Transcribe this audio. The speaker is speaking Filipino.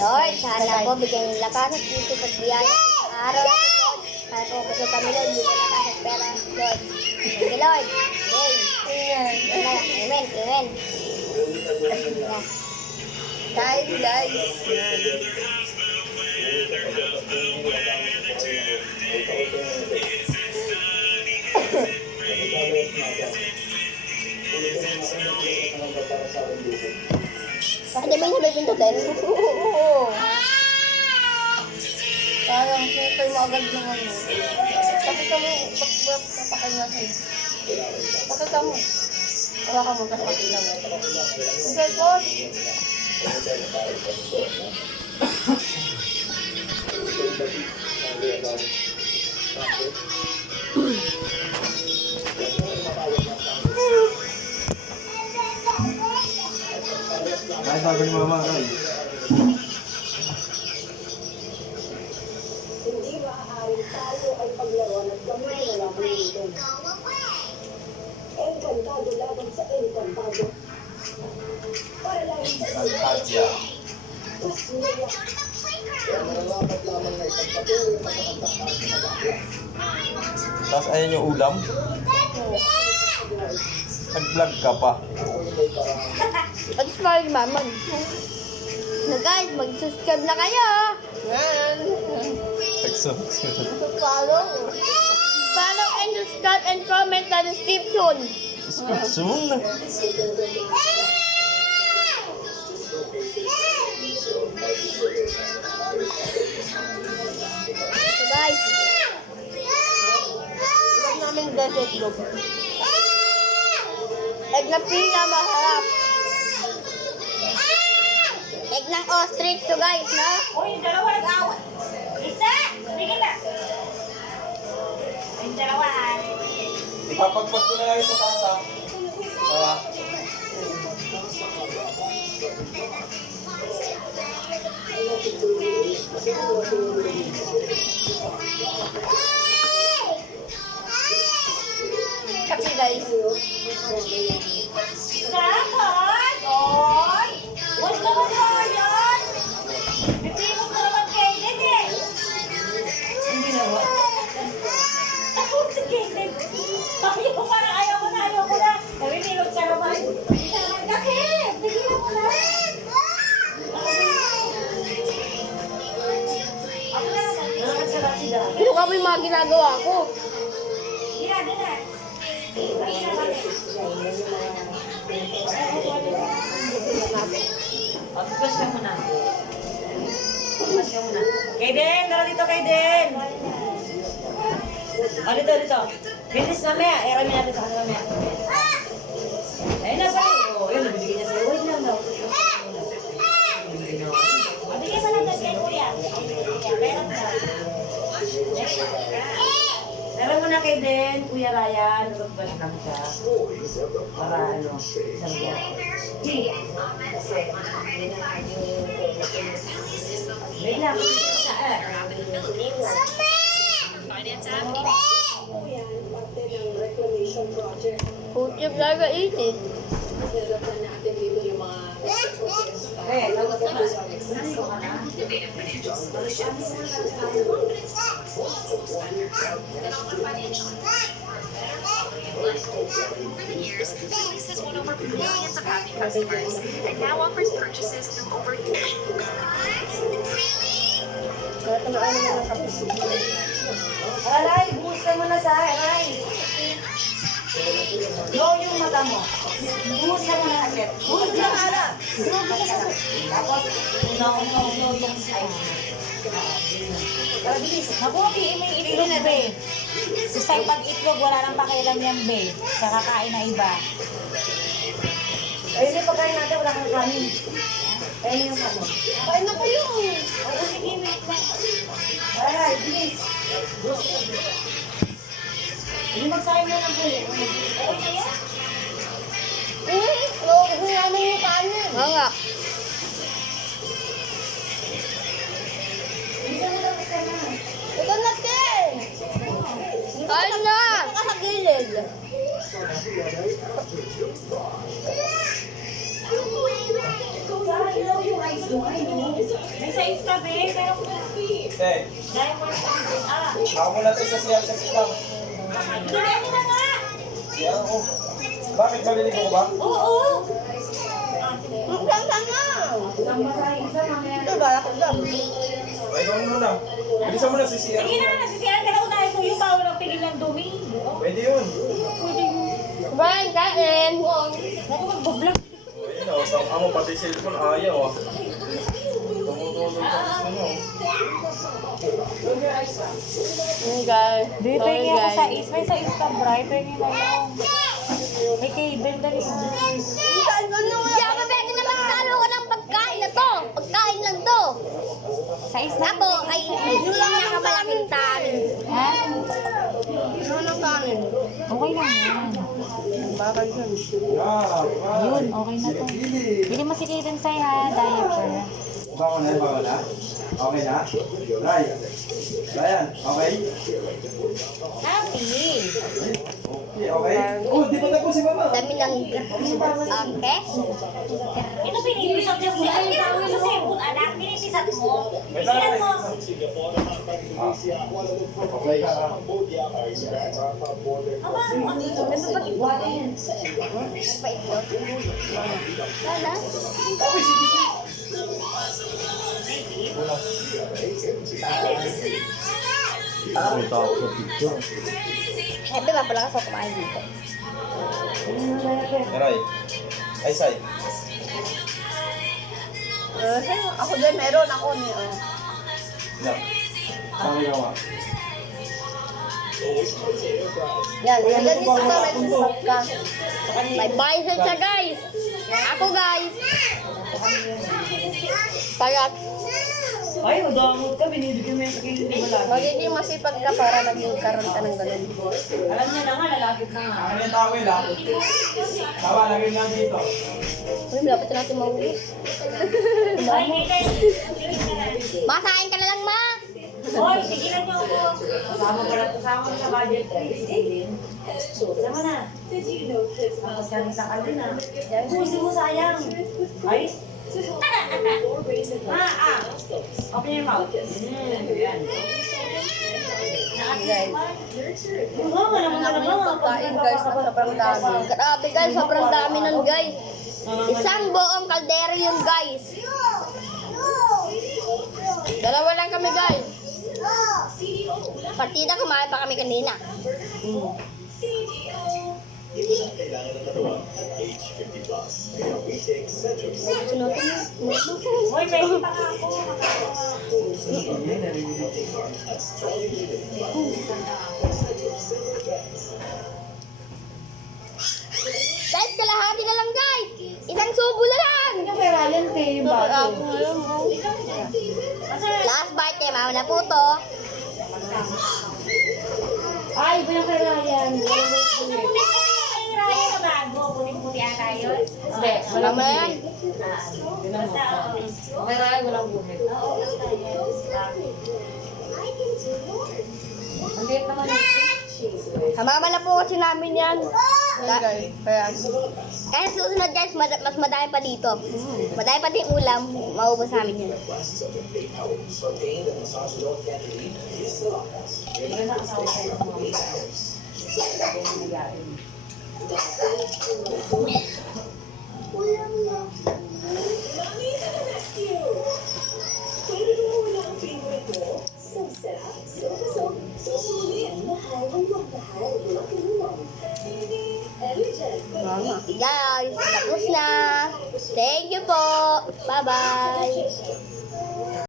Lord, sana po bigyan ng lakas at puso pagbiyaya sa araw na ito, Lord. Sana po gusto kami, Lord, bigyan ng lakas at pera, Lord. Thank you, Lord. Amen. Amen. Amen. Guys. Hindi may sabi pindutin. Oo. Parang super mo agad ng ano. Pakita mo, bakit papakinga sa'yo. Pakita mo. Wala ka mo, tapos pakita mo. Okay, God. Ay, sabi ni Mama, ay. Hindi maaaring tayo ay paglaruan at kami wala mo nito. Encantado laban sa Encantado. Para lang sa Alpatia. mas nila. Kaya mararapat lamang na ipagpatuloy ang pagkakataan sa mga. Tapos ayan yung ulam. Nag-vlog ka pa. At smile, Mama. Na guys, mag-subscribe na kayo. Yan. Nag-subscribe. Follow. Follow and subscribe and comment sa description. Soon. So guys, Huwag namin desert log. egg na pina maharap. Egg ng ostrich to guys, no? Uy, yung dalawa nag-awat. Isa! Sige na! Yung dalawa, Ipapagpag ko na lang sa taas, ha? Ah. Kasi guys, Sarapon! Oy! Huwag naman mo yun! Pipimot mo naman Kaden eh! Ang ginawa? Ako si Kaden! Ayaw ko parang ayaw ko na! Pipimot ka naman! Kasi! Tigilan mo na! Ako na naman! Nakakasara sila. Ano ka ba yung mga ginagawa ko? Ginado na! Ay, naman! Pag-push ka muna. Push ka muna. Kaden! Tara dito, Kaden! Oh, dito. Bilis mamaya. I-rami natin sa kanila mamaya. Ayun na ba? Oh, yun. Nabibigyan niya sa'yo. Wait lang daw. Bigyan mo lang doon kay Kuya. Meron na. Meron mo na kay Den, Kuya Ryan. Mag-push lang siya. Para ano, isang buwan. Wait lang. Yan, parte ng reclamation project. YouTube talaga itin. Nilalaman natin dito yung mga protests. Okay, tapos na. Over the years, Philips has won over millions of happy customers and now offers purchases through over 10. Kaya tumaan naman ng kapis. Aray, buhos ka muna sa akin, aray. Low yung mata mo. Buhos ka muna agad. Buhos lang, ala. Tapos, unaw yung size. Tara, bilis. Mabuti mo yung itlog, be. Susay pag itlog, wala nang pakialam yan, be. Sa kakain na iba. Ayun yung pagkain natin, wala kang kanin. Ayun yung ano. kain na kayo. Oo, sige, wait lang. Aray, bilis. Hindi magsahin mo ng bulit. Okay na yan? Huwag namin yung kanin. Oo nga. Ito na, Ken. Kain na! Nakakagilid. Sa ilaw yung ice May size ka, be. Pero Te, diamond ah. ako muna tayo sa siyang sa kitang. Dali mo na nga. Siya ako. Bakit maliligo ko ba? Oo. Hanggang saan na? Ito ba ako dyan? Ay, gawin mo na. Bilisan mo na si siya. Sige na, nasisiyan ka na unahin ko yung bawal ang pili ng dumi. Pwede yun. Brian, kain! Naku, magbablog. Ayun na, utang amo pati cellphone ayaw ah. Tumutulog sa ano. Guys. Di, pengi ako sa is. May sa is ka, Bri. Pengi na lang. May cable, dali. Hindi ako pwede na magtalo ko ng pagkain na to. Pagkain lang to. Sa is na. Ako, ay hindi na kamalaking tanin. Ha? Ano ng kanin? Okay lang yan. Bakal yun. Yun, okay na to. Bili mo si Kaden Sai ha, diaper. Bako na, bako na. Okay na? Ray. Ryan, okay? Happy. Okay, okay. Oh, di ba tapos si Mama? Dami lang. Okay? Ito pinipisat yung sila. Ang ginawa mo sa cellphone, anak. Pinipisat mo. Wait lang, Tingnan Ray. mo. Okay ka ka. Aba, ano ito? Wala. Okay, sige, sige. Siyempre, mapalakas ako kumain dito. Ray. Ay, Sai. Ako din, meron ako ni. No. Okay ka nga. Yan, yan dito ka, may susunod ka. May bison siya, guys. Ako, guys. Payat. Ay, madamot ka. Binibigyan mo yung sa kilid. Magiging masipag ka para maging karoon ka ng ganun. Alam niya na nga, lalapit na nga. Ano yung tawil ah? Tawa, lagay lang dito. Uy, malapit na natin mauwi. Ay, hindi kayo. Masahin ka na lang, ma. Hoy, tigilan niyo ako. Kasama mo sa budget. Sama na. Tapos kami sa kalina. Pusi mo sayang. Ay. Open your mouth. Yan. Pagkain guys, sobrang dami. Grabe, guys. Sobrang dami nun, guys. Isang buong kaldero yun, guys. Dalawa lang kami, guys. Partida, kumain pa kami kanina. Hoy, pwede pa nga ako. Guys, kalahati na lang, guys. Isang subo na lang. Last bite, eh. Mama na po to. Ay, iba yung kay Ryan. Ay, Raya na bago. Puti-puti ata yun. Hindi, Wala mo na yan. Basta, Okay, Ryan, walang buhit. Ang liit naman yun. Kamama na po kasi namin yan. Yan guys, kaya Kaya susunod, guys, mas madami pa dito. Madami pa din ulam. Maubos namin yan. Guys, tapos na. Thank you po. Bye-bye.